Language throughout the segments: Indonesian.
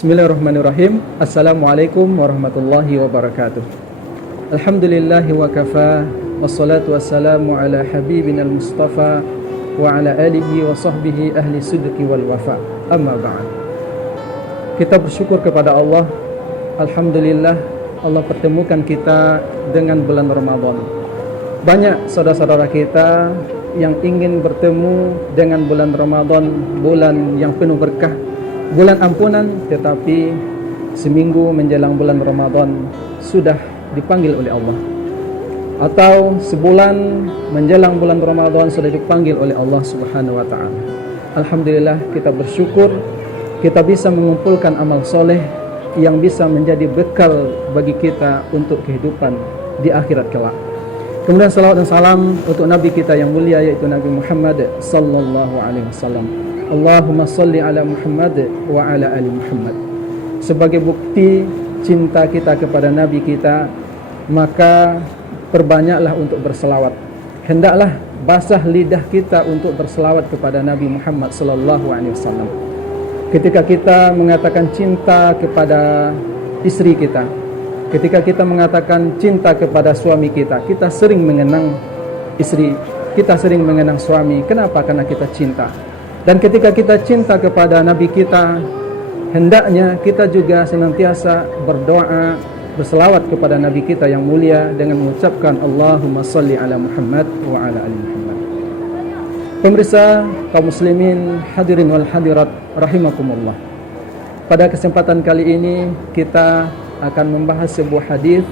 Bismillahirrahmanirrahim. Assalamualaikum warahmatullahi wabarakatuh. Alhamdulillahi wa kafa, wassalatu wassalamu ala habibina al-mustafa wa ala alihi wa sahbihi ahli sidqi wal wafa. Amma ba'd. Kita bersyukur kepada Allah. Alhamdulillah, Allah pertemukan kita dengan bulan Ramadan. Banyak saudara-saudara kita yang ingin bertemu dengan bulan Ramadan, bulan yang penuh berkah, bulan ampunan, tetapi seminggu menjelang bulan Ramadan sudah dipanggil oleh Allah, atau sebulan menjelang bulan Ramadan sudah dipanggil oleh Allah Subhanahu wa ta'ala. Alhamdulillah, kita bersyukur kita bisa mengumpulkan amal soleh yang bisa menjadi bekal bagi kita untuk kehidupan di akhirat kelak. Kemudian salawat dan salam untuk Nabi kita yang mulia, yaitu Nabi Muhammad sallallahu alaihi wasallam. Allahumma salli ala Muhammad wa ala ali Muhammad. Sebagai bukti cinta kita kepada Nabi kita, maka perbanyaklah untuk berselawat. Hendaklah basah lidah kita untuk berselawat kepada Nabi Muhammad sallallahu alaihi wasallam. Ketika kita mengatakan cinta kepada istri kita, ketika kita mengatakan cinta kepada suami kita, kita sering mengenang istri, kita sering mengenang suami. Kenapa? Karena kita cinta. Dan ketika kita cinta kepada Nabi kita, hendaknya kita juga senantiasa berdoa, berselawat kepada Nabi kita yang mulia dengan mengucapkan Allahumma salli ala Muhammad wa ala ali Muhammad. Pemirsa, kaum muslimin, hadirin wal hadirat rahimakumullah. Pada kesempatan kali ini kita akan membahas sebuah hadis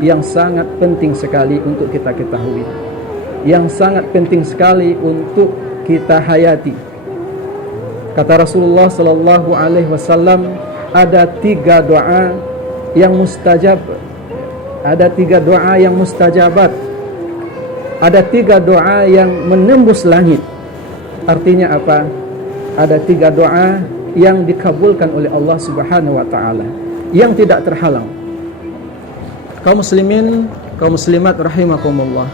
yang sangat penting sekali untuk kita ketahui, yang sangat penting sekali untuk kita hayati. Kata Rasulullah sallallahu alaihi wasallam, ada 3 doa yang mustajab, ada 3 doa yang mustajabat, ada 3 doa yang menembus langit. Artinya apa? Ada 3 doa yang dikabulkan oleh Allah Subhanahu wa taala, yang tidak terhalang. Kaum muslimin, kaum muslimat rahimakumullah,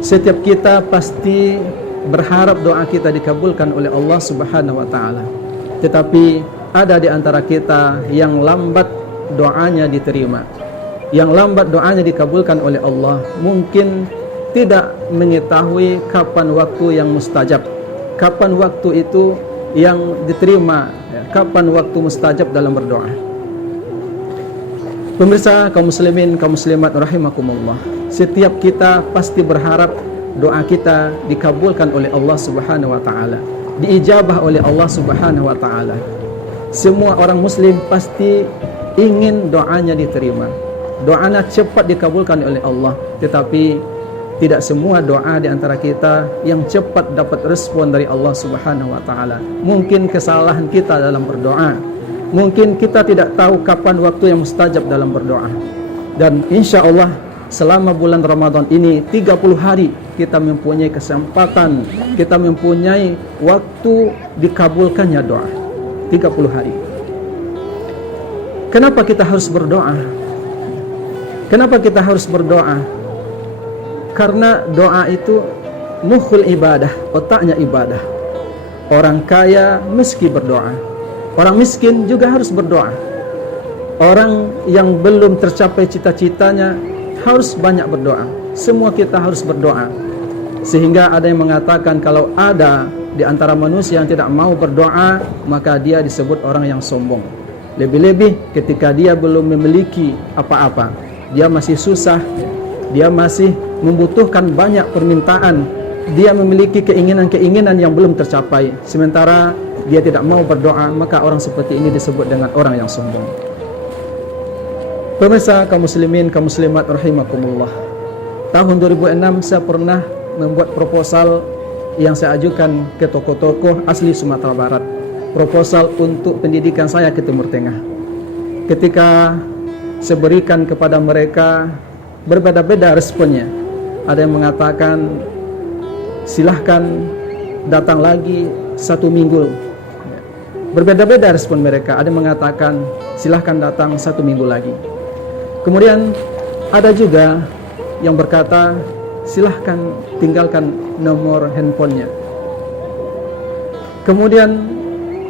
setiap kita pasti berharap doa kita dikabulkan oleh Allah Subhanahu wa taala. Tetapi ada di antara kita yang lambat doanya diterima, yang lambat doanya dikabulkan oleh Allah. Mungkin tidak mengetahui kapan waktu yang mustajab, kapan waktu itu yang diterima, kapan waktu mustajab dalam berdoa. Pemirsa, kaum muslimin, kaum muslimat rahimakumullah, setiap kita pasti berharap doa kita dikabulkan oleh Allah Subhanahu wa taala, diijabah oleh Allah Subhanahu wa taala. Semua orang muslim pasti ingin doanya diterima, doanya cepat dikabulkan oleh Allah. Tetapi tidak semua doa di antara kita yang cepat dapat respon dari Allah Subhanahu wa taala. Mungkin kesalahan kita dalam berdoa, mungkin kita tidak tahu kapan waktu yang mustajab dalam berdoa. Dan insya Allah selama bulan Ramadan ini 30 hari kita mempunyai kesempatan, kita mempunyai waktu dikabulkannya doa. 30 hari. Kenapa kita harus berdoa? Kenapa kita harus berdoa? Karena doa itu mukhul ibadah, otaknya ibadah. Orang kaya meski berdoa, orang miskin juga harus berdoa. Orang yang belum tercapai cita-citanya harus banyak berdoa. Semua kita harus berdoa. Sehingga ada yang mengatakan kalau ada di antara manusia yang tidak mau berdoa, maka dia disebut orang yang sombong. Lebih-lebih ketika dia belum memiliki apa-apa, dia masih susah, dia masih membutuhkan banyak permintaan, dia memiliki keinginan-keinginan yang belum tercapai, sementara dia tidak mau berdoa, maka orang seperti ini disebut dengan orang yang sombong. Pemirsa, kaum muslimin, kaum muslimat rahimakumullah, tahun 2006 saya pernah membuat proposal yang saya ajukan ke tokoh-tokoh asli Sumatera Barat, proposal untuk pendidikan saya ke Timur Tengah. Ketika saya berikan kepada mereka, berbeda-beda responnya. Ada yang mengatakan silahkan datang lagi 1 minggu. Berbeda-beda respon mereka. Ada yang mengatakan silahkan datang 1 minggu lagi. Kemudian ada juga yang berkata silahkan tinggalkan nomor handphonenya. Kemudian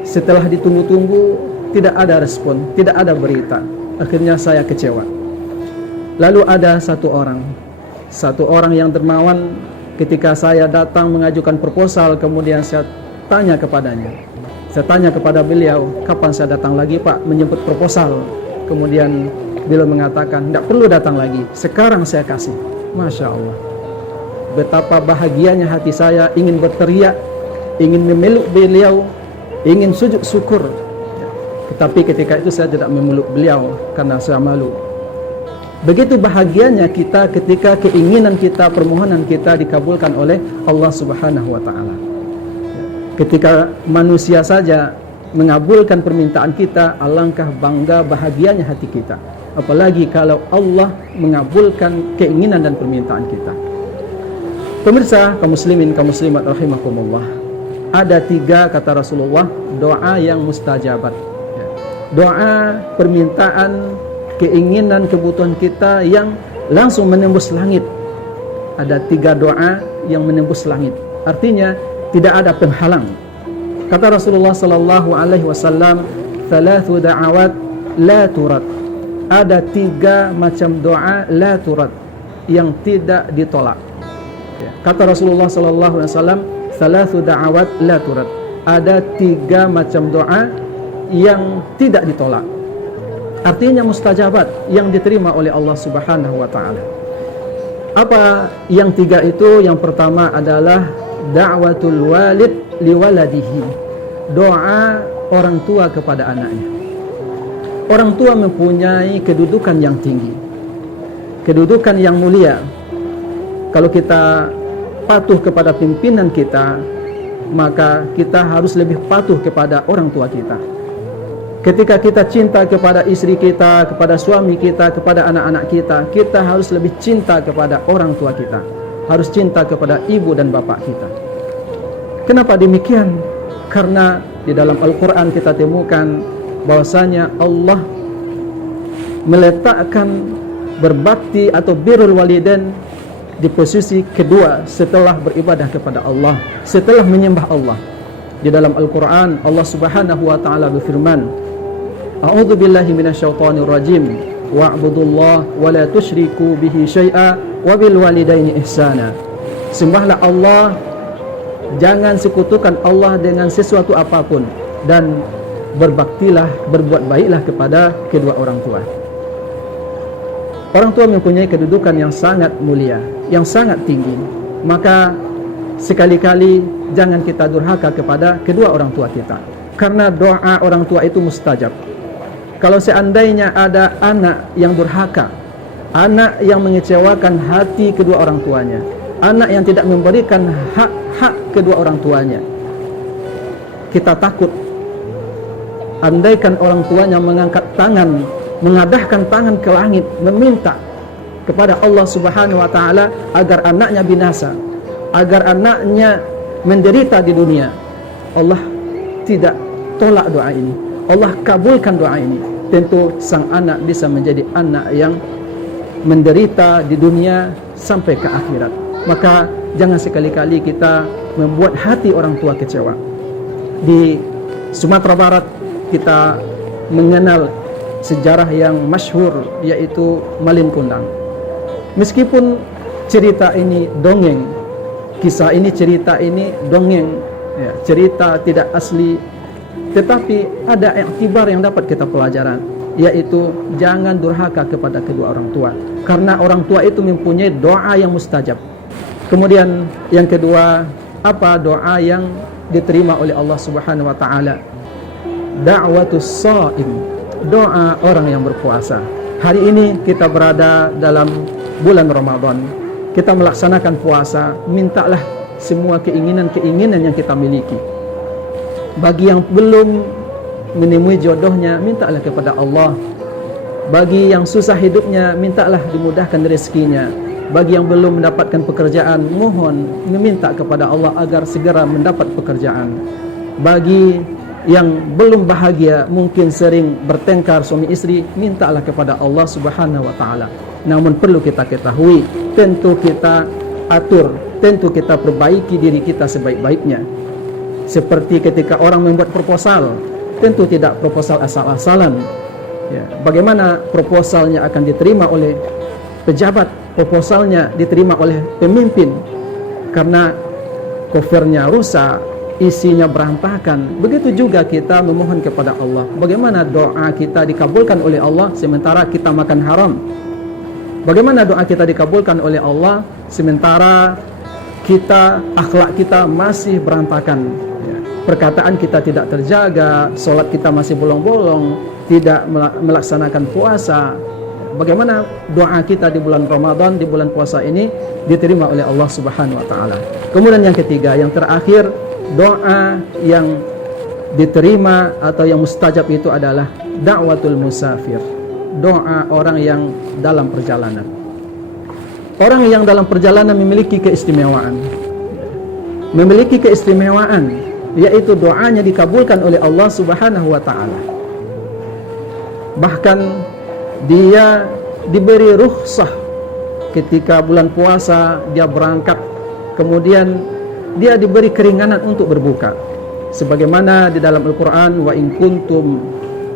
setelah ditunggu-tunggu tidak ada respon, tidak ada berita. Akhirnya saya kecewa. Lalu ada satu orang yang dermawan. Ketika saya datang mengajukan proposal, kemudian saya tanya kepadanya. Saya tanya kepada beliau, kapan saya datang lagi Pak menjemput proposal? Kemudian beliau mengatakan, tidak perlu datang lagi, sekarang saya kasih. Masya Allah, betapa bahagianya hati saya, ingin berteriak, ingin memeluk beliau, ingin sujud syukur. Tetapi ketika itu saya tidak memeluk beliau karena saya malu. Begitu bahagianya kita ketika keinginan kita, permohonan kita dikabulkan oleh Allah Subhanahu wa taala. Ketika manusia saja mengabulkan permintaan kita, alangkah bangga bahagianya hati kita. Apalagi kalau Allah mengabulkan keinginan dan permintaan kita. Pemirsa, kaum muslimin, kaum muslimat rahimakumullah. Ada 3 kata Rasulullah, doa yang mustajabat. Doa permintaan, keinginan, kebutuhan kita yang langsung menembus langit. Ada 3 doa yang menembus langit. Artinya tidak ada penghalang. Kata Rasulullah sallallahu alaihi wasallam, "Thalathu da'awat la turad." Ada 3 macam doa la turad, yang tidak ditolak. Kata Rasulullah sallallahu alaihi wasallam, "Thalathu da'awat la turad." Ada 3 macam doa yang tidak ditolak. Artinya mustajabat, yang diterima oleh Allah Subhanahu wa taala. Apa yang 3 itu? Yang pertama adalah da'watul walid liwaladihi. Doa orang tua kepada anaknya. Orang tua mempunyai kedudukan yang tinggi, kedudukan yang mulia. Kalau kita patuh kepada pimpinan kita, maka kita harus lebih patuh kepada orang tua kita. Ketika kita cinta kepada istri kita, kepada suami kita, kepada anak-anak kita, kita harus lebih cinta kepada orang tua kita, harus cinta kepada ibu dan bapak kita. Kenapa demikian? Karena di dalam Al-Quran kita temukan bahwasanya Allah meletakkan berbakti atau birrul walidain di posisi kedua setelah beribadah kepada Allah, setelah menyembah Allah. Di dalam Al-Quran Allah Subhanahu wa taala berfirman, A'udzu billahi minasyaitonir rajim. Wa'budullaha wa la tusyriku bihi syai'a wa bil walidaini ihsana. Sembahlah Allah, jangan sekutukan Allah dengan sesuatu apapun, dan berbaktilah, berbuat baiklah kepada kedua orang tua. Orang tua mempunyai kedudukan yang sangat mulia, yang sangat tinggi. Maka sekali-kali jangan kita durhaka kepada kedua orang tua kita, karena doa orang tua itu mustajab. Kalau seandainya ada anak yang durhaka, anak yang mengecewakan hati kedua orang tuanya, anak yang tidak memberikan hak-hak kedua orang tuanya, kita takut andaikan orang tuanya mengangkat tangan, mengadahkan tangan ke langit, meminta kepada Allah Subhanahu wa taala agar anaknya binasa, agar anaknya menderita di dunia. Allah tidak tolak doa ini, Allah kabulkan doa ini. Tentu sang anak bisa menjadi anak yang menderita di dunia sampai ke akhirat. Maka jangan sekali-kali kita membuat hati orang tua kecewa. Di Sumatera Barat kita mengenal sejarah yang masyhur, yaitu Malin Kundang. Meskipun cerita ini dongeng, kisah ini, cerita ini dongeng, ya, cerita tidak asli, tetapi ada iktibar yang dapat kita pelajaran, yaitu jangan durhaka kepada kedua orang tua, karena orang tua itu mempunyai doa yang mustajab. Kemudian yang kedua, apa doa yang diterima oleh Allah Subhanahu wa taala? Da'watus shaim, doa orang yang berpuasa. Hari ini kita berada dalam bulan Ramadan, kita melaksanakan puasa. Mintalah semua keinginan-keinginan yang kita miliki. Bagi yang belum menemui jodohnya, mintalah kepada Allah. Bagi yang susah hidupnya, mintalah dimudahkan rezekinya. Bagi yang belum mendapatkan pekerjaan, mohon meminta kepada Allah agar segera mendapat pekerjaan. Bagi yang belum bahagia, mungkin sering bertengkar suami istri, mintalah kepada Allah Subhanahu wa taala. Namun perlu kita ketahui, tentu kita atur, tentu kita perbaiki diri kita sebaik-baiknya. Seperti ketika orang membuat proposal, tentu tidak proposal asal-asalan. Ya, bagaimana proposalnya akan diterima oleh pejabat, proposalnya diterima oleh pemimpin, karena covernya rusak, isinya berantakan. Begitu juga kita memohon kepada Allah. Bagaimana doa kita dikabulkan oleh Allah sementara kita makan haram? Bagaimana doa kita dikabulkan oleh Allah sementara kita, akhlak kita masih berantakan, ya. Perkataan kita tidak terjaga, solat kita masih bolong-bolong, tidak melaksanakan puasa. Bagaimana doa kita di bulan Ramadan, di bulan puasa ini diterima oleh Allah Subhanahu wa taala? Kemudian yang ketiga, yang terakhir, doa yang diterima atau yang mustajab itu adalah da'watul musafir, doa orang yang dalam perjalanan. Orang yang dalam perjalanan memiliki keistimewaan, yaitu doanya dikabulkan oleh Allah Subhanahu wa taala. Bahkan dia diberi rukhsah ketika bulan puasa dia berangkat, kemudian dia diberi keringanan untuk berbuka. Sebagaimana di dalam Al-Quran, wa in kuntum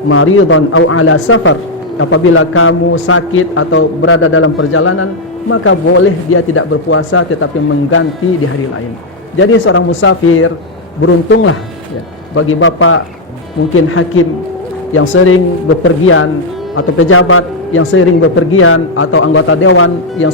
maridan aw ala safar, apabila kamu sakit atau berada dalam perjalanan, maka boleh dia tidak berpuasa tetapi mengganti di hari lain. Jadi seorang musafir beruntunglah, ya, bagi bapak mungkin hakim yang sering bepergian, atau pejabat yang sering bepergian, atau anggota dewan yang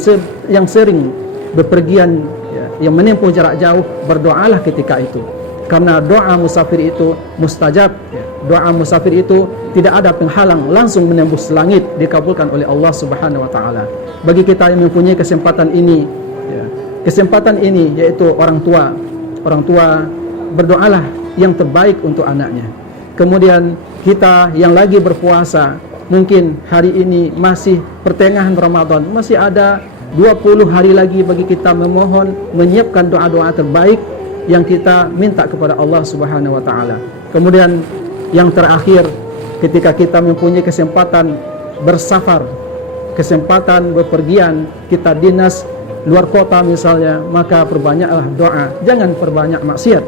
sering bepergian, ya, yang menempuh jarak jauh, berdoalah ketika itu, karena doa musafir itu mustajab, ya. Doa musafir itu tidak ada penghalang, langsung menembus langit, dikabulkan oleh Allah Subhanahu wa taala. Bagi kita yang mempunyai kesempatan ini, ya, kesempatan ini yaitu orang tua berdoalah yang terbaik untuk anaknya. Kemudian kita yang lagi berpuasa, mungkin hari ini masih pertengahan Ramadan, masih ada 20 hari lagi bagi kita memohon, menyiapkan doa-doa terbaik yang kita minta kepada Allah Subhanahu wa taala. Kemudian yang terakhir, ketika kita mempunyai kesempatan bersafar, kesempatan bepergian, kita dinas luar kota misalnya, maka perbanyaklah doa, jangan perbanyak maksiat.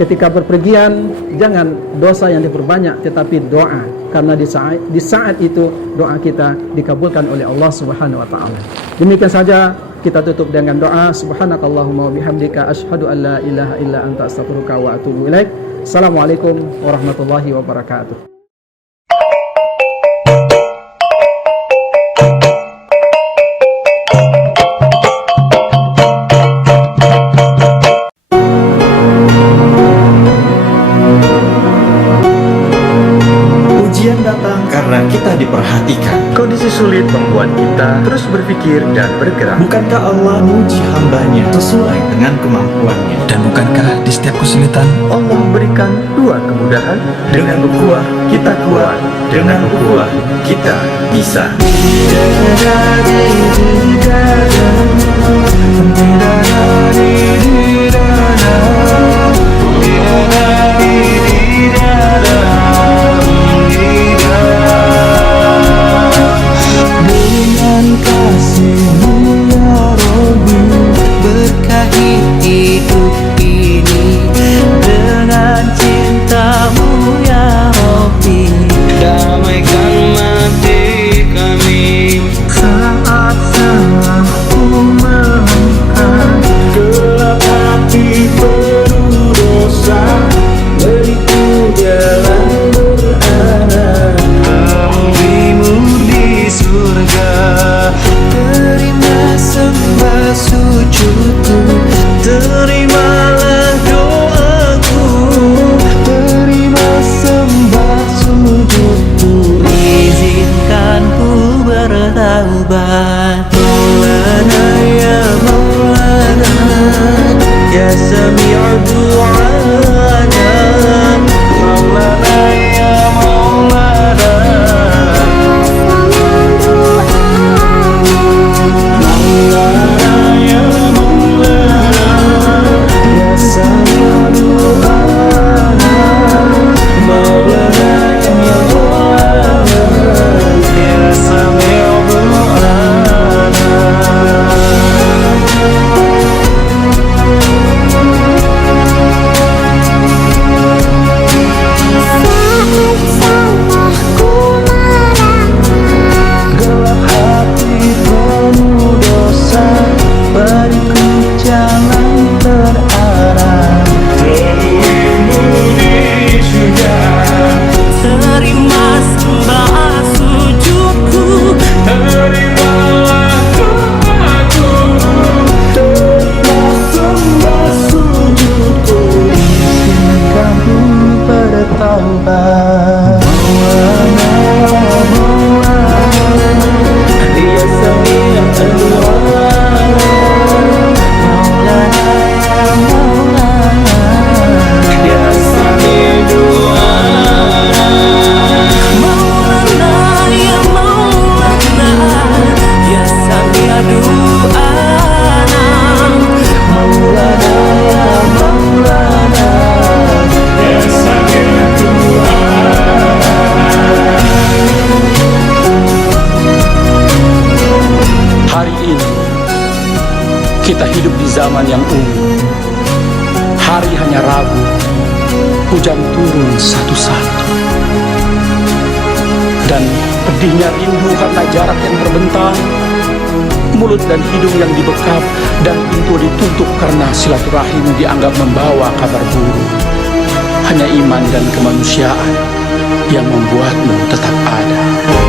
Ketika berpergian, jangan dosa yang diperbanyak, tetapi doa, karena di saat itu doa kita dikabulkan oleh Allah Subhanahu wa taala. Demikian saja, kita tutup dengan doa. Subhanakallahumma wa bihamdika asyhadu an la ilaha illa anta astaghfiruka wa atubu ilaik. Assalamualaikum warahmatullahi wabarakatuh. Karena kita diperhatikan. Kondisi sulit membuat kita terus berpikir dan bergerak. Bukankah Allah menguji hambanya sesuai dengan kemampuannya? Dan bukankah di setiap kesulitan Allah memberikan dua kemudahan? Dengan ukhuwah kita kuat, dengan ukhuwah kita bisa. Kita hidup di zaman yang ungu. Hari hanya rabu, hujan turun satu-satu. Dan pedihnya rindu karena jarak yang terbentang, mulut dan hidung yang dibekap, dan pintu ditutup karena silaturahim dianggap membawa kabar buruk. Hanya iman dan kemanusiaan yang membuatmu tetap ada.